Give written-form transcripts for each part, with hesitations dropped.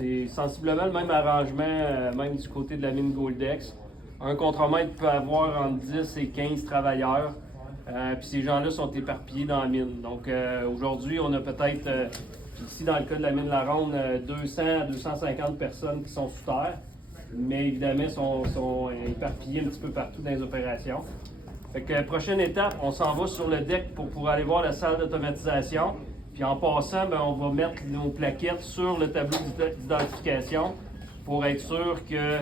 c'est sensiblement le même arrangement, même du côté de la mine Goldex. Un contremaître peut avoir entre 10 et 15 travailleurs. Puis ces gens-là sont éparpillés dans la mine. Donc aujourd'hui, on a peut-être, ici dans le cas de la mine La Ronde, 200 à 250 personnes qui sont sous terre. Mais évidemment, sont éparpillés un petit peu partout dans les opérations. Fait que prochaine étape, on s'en va sur le deck pour aller voir la salle d'automatisation. Puis en passant, ben, on va mettre nos plaquettes sur le tableau d'identification pour être sûr que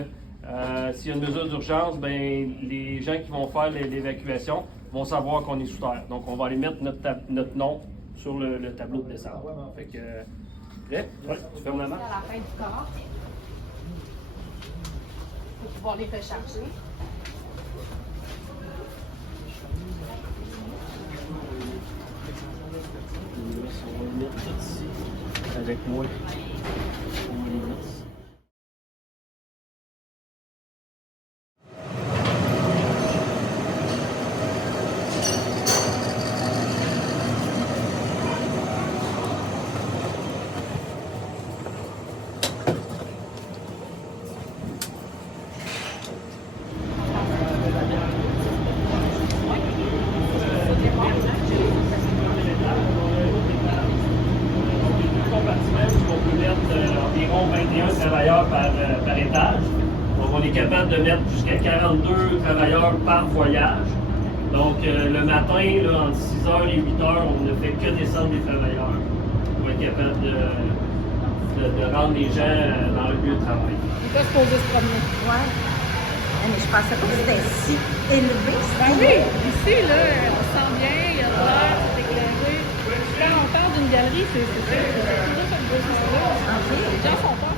s'il y a une mesure d'urgence, ben, les gens qui vont faire l'évacuation vont savoir qu'on est sous terre. Donc on va aller mettre notre nom sur le tableau de descente. Fait que, prêt? Ouais, tu fermes la main. À la fin du corps, pour pouvoir les recharger. On va le mettre tout ici avec moi. On va les mettre ici. Environ 21 travailleurs par étage. Donc, on est capable de mettre jusqu'à 42 travailleurs par voyage. Donc, le matin, là, entre 6h et 8h, on ne fait que descendre des travailleurs pour être capable de rendre les gens dans le lieu de travail. C'est pas supposé se promener. Ouais. Mais je pensais pas que c'était si élevé. Ben oui, ici, là, on se sent bien, il y a de l'air, c'est éclairé. Quand on parle d'une galerie, c'est juste un gros là. Les gens sont pas.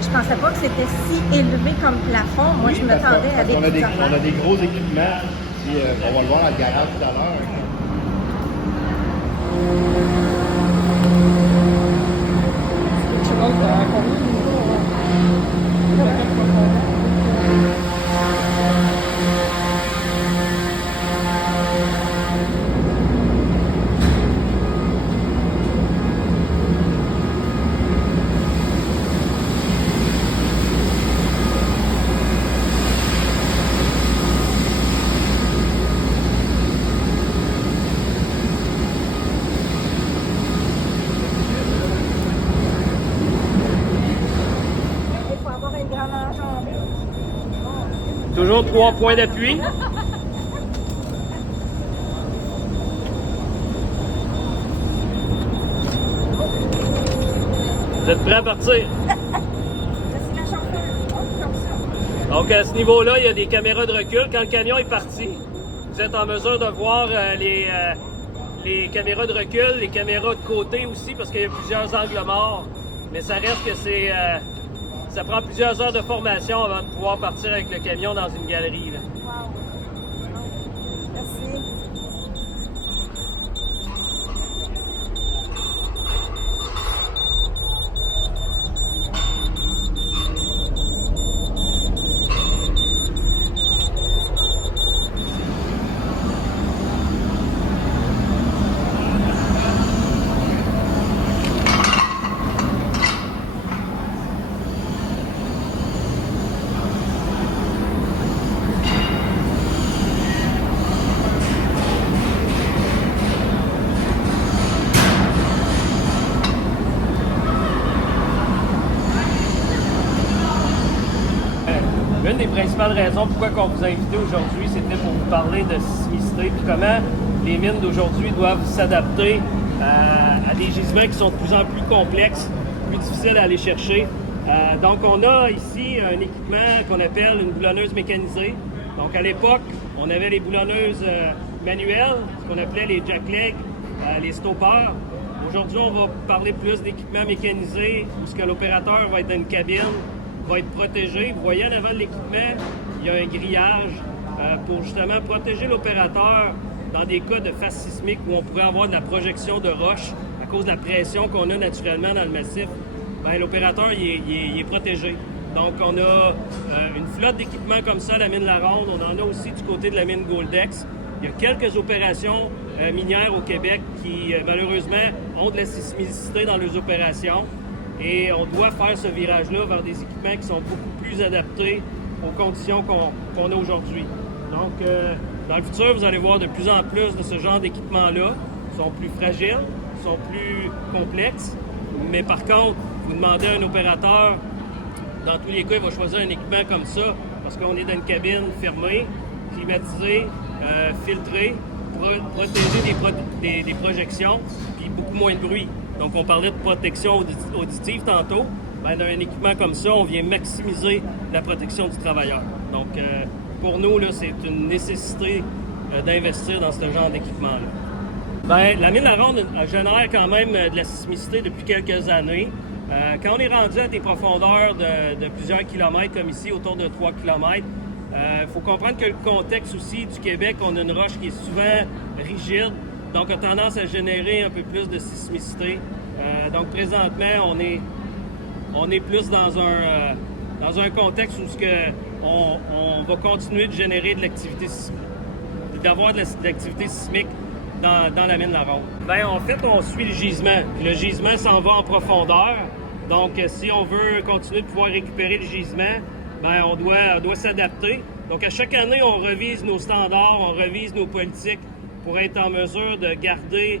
Je pensais pas que c'était si élevé comme plafond. Moi, je m'attendais à des petites affaires. On a des gros équipements, puis on va le voir dans le garage tout à l'heure. Il faut avoir une grande enjambée. Toujours 3 points d'appui. Vous êtes prêts à partir? Là, c'est la chanteuse. Comme ça. Donc à ce niveau-là, il y a des caméras de recul. Quand le camion est parti, vous êtes en mesure de voir les caméras de recul, les caméras de côté aussi, parce qu'il y a plusieurs angles morts. Mais ça reste que ça prend plusieurs heures de formation avant de pouvoir partir avec le camion dans une galerie, là. Wow. Merci. Une des principales raisons pourquoi on vous a invité aujourd'hui, c'était pour vous parler de sismicité puis comment les mines d'aujourd'hui doivent s'adapter à des gisements qui sont de plus en plus complexes, plus difficiles à aller chercher. Donc on a ici un équipement qu'on appelle une boulonneuse mécanisée. Donc à l'époque, on avait les boulonneuses manuelles, ce qu'on appelait les jacklegs, les stoppers. Aujourd'hui, on va parler plus d'équipement mécanisé, où ce que l'opérateur va être dans une cabine, va être protégé. Vous voyez en avant de l'équipement, il y a un grillage pour justement protéger l'opérateur dans des cas de phase sismique où on pourrait avoir de la projection de roches à cause de la pression qu'on a naturellement dans le massif. Bien, l'opérateur il est protégé. Donc on a une flotte d'équipements comme ça à la mine La Ronde. On en a aussi du côté de la mine Goldex. Il y a quelques opérations minières au Québec qui malheureusement ont de la sismicité dans leurs opérations. et on doit faire ce virage-là vers des équipements qui sont beaucoup plus adaptés aux conditions qu'on a aujourd'hui. Donc, dans le futur, vous allez voir de plus en plus de ce genre d'équipements-là. Ils sont plus fragiles, sont plus complexes, mais par contre, vous demandez à un opérateur, dans tous les cas, il va choisir un équipement comme ça parce qu'on est dans une cabine fermée, climatisée, filtrée, protéger des projections, puis beaucoup moins de bruit. Donc, on parlait de protection auditive tantôt. Bien, dans un équipement comme ça, on vient maximiser la protection du travailleur. Donc, pour nous, là, c'est une nécessité d'investir dans ce genre d'équipement-là. Bien, la mine La Ronde génère quand même de la sismicité depuis quelques années. Quand on est rendu à des profondeurs de plusieurs kilomètres, comme ici, autour de 3 kilomètres, il faut comprendre que le contexte aussi du Québec, on a une roche qui est souvent rigide, donc a tendance à générer un peu plus de sismicité. Donc présentement, on est plus dans un contexte où on va continuer de générer de l'activité sismique, d'avoir de l'activité sismique dans la mine La Ronde. Bien, en fait, on suit le gisement. Le gisement s'en va en profondeur. Donc, si on veut continuer de pouvoir récupérer le gisement, bien, on doit s'adapter. Donc, à chaque année, on revise nos standards, on revise nos politiques pour être en mesure de garder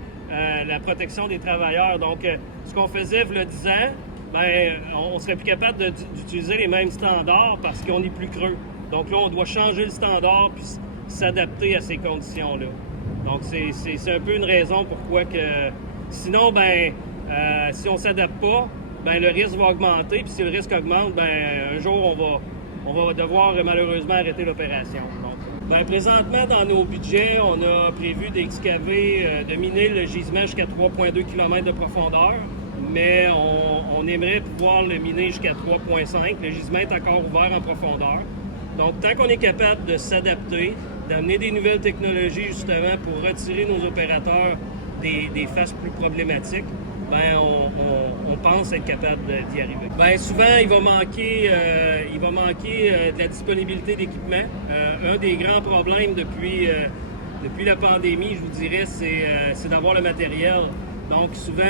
la protection des travailleurs. Donc, ce qu'on faisait il y a 10 ans, bien, on serait plus capable d'utiliser les mêmes standards parce qu'on est plus creux. Donc là, on doit changer le standard puis s'adapter à ces conditions-là. Donc, c'est un peu une raison pourquoi que... Sinon, ben, si on ne s'adapte pas, ben, le risque va augmenter. Puis si le risque augmente, ben, un jour, on va devoir malheureusement arrêter l'opération. Ben, présentement, dans nos budgets, on a prévu d'excaver, de miner le gisement jusqu'à 3,2 km de profondeur. Mais on aimerait pouvoir le miner jusqu'à 3,5. Le gisement est encore ouvert en profondeur. Donc, tant qu'on est capable de s'adapter, d'amener des nouvelles technologies justement pour retirer nos opérateurs des phases plus problématiques, ben on pense être capable d'y arriver. Ben souvent, il va manquer de la disponibilité d'équipement. Un des grands problèmes depuis la pandémie, je vous dirais, c'est d'avoir le matériel. Donc souvent,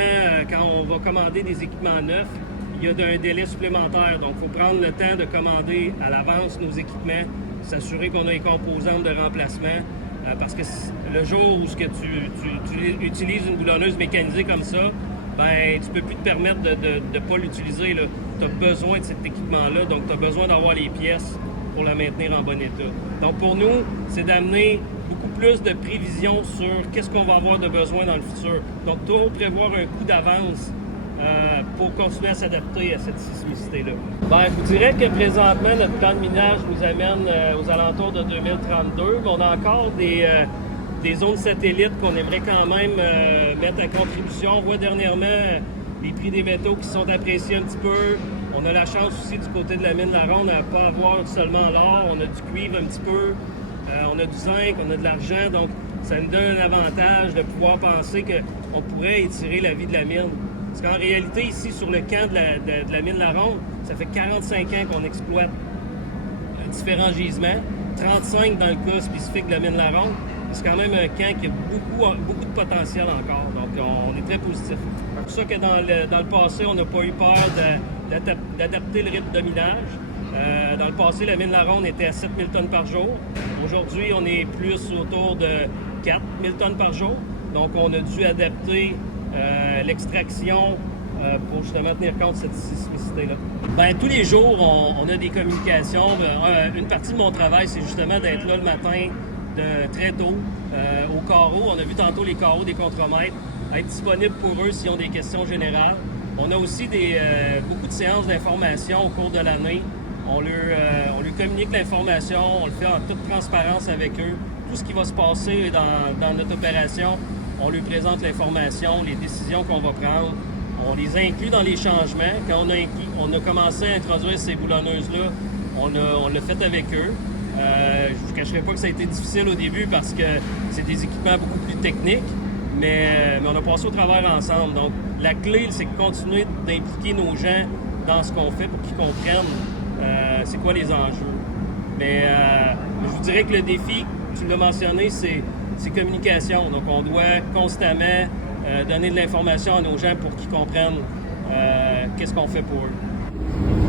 quand on va commander des équipements neufs, il y a un délai supplémentaire. Donc, il faut prendre le temps de commander à l'avance nos équipements, s'assurer qu'on a les composantes de remplacement. Parce que le jour où tu utilises une boulonneuse mécanisée comme ça, ben tu peux plus te permettre de ne pas l'utiliser. Tu as besoin de cet équipement-là, donc tu as besoin d'avoir les pièces pour la maintenir en bon état. Donc, pour nous, c'est d'amener beaucoup plus de prévision sur qu'est-ce qu'on va avoir de besoin dans le futur. Donc, toujours prévoir un coup d'avance pour continuer à s'adapter à cette sismicité-là. Bien, je vous dirais que présentement, notre plan de minage nous amène aux alentours de 2032, mais on a encore des zones satellites qu'on aimerait quand même mettre en contribution. On voit dernièrement les prix des métaux qui sont appréciés un petit peu. On a la chance aussi du côté de la mine La Ronde à ne pas avoir seulement l'or, on a du cuivre un petit peu, on a du zinc, on a de l'argent, donc ça nous donne un avantage de pouvoir penser qu'on pourrait étirer la vie de la mine. Parce qu'en réalité, ici, sur le camp de la mine La Ronde, ça fait 45 ans qu'on exploite différents gisements, 35 dans le cas spécifique de la mine La Ronde. C'est quand même un camp qui a beaucoup de potentiel encore, donc on est très positif. C'est pour ça que dans le passé, on n'a pas eu peur d'adapter le rythme de minage. Dans le passé, la mine La Ronde était à 7 000 tonnes par jour. Aujourd'hui, on est plus autour de 4 000 tonnes par jour. Donc, on a dû adapter l'extraction pour justement tenir compte de cette sismicité-là. Bien, tous les jours, on a des communications. Une partie de mon travail, c'est justement d'être là le matin très tôt au carreau. On a vu tantôt les carreaux des contremaîtres, être disponible pour eux s'ils ont des questions générales. On a aussi beaucoup de séances d'information au cours de l'année. On leur communique l'information, on le fait en toute transparence avec eux. Tout ce qui va se passer dans notre opération, on lui présente l'information, les décisions qu'on va prendre. On les inclut dans les changements. Quand on a commencé à introduire ces boulonneuses-là, on l'a fait avec eux. Je ne vous cacherai pas que ça a été difficile au début parce que c'est des équipements beaucoup plus techniques, mais on a passé au travers ensemble. Donc, la clé, c'est de continuer d'impliquer nos gens dans ce qu'on fait pour qu'ils comprennent c'est quoi les enjeux. Mais je vous dirais que le défi, tu l'as mentionné, c'est communication. Donc, on doit constamment donner de l'information à nos gens pour qu'ils comprennent qu'est-ce qu'on fait pour eux.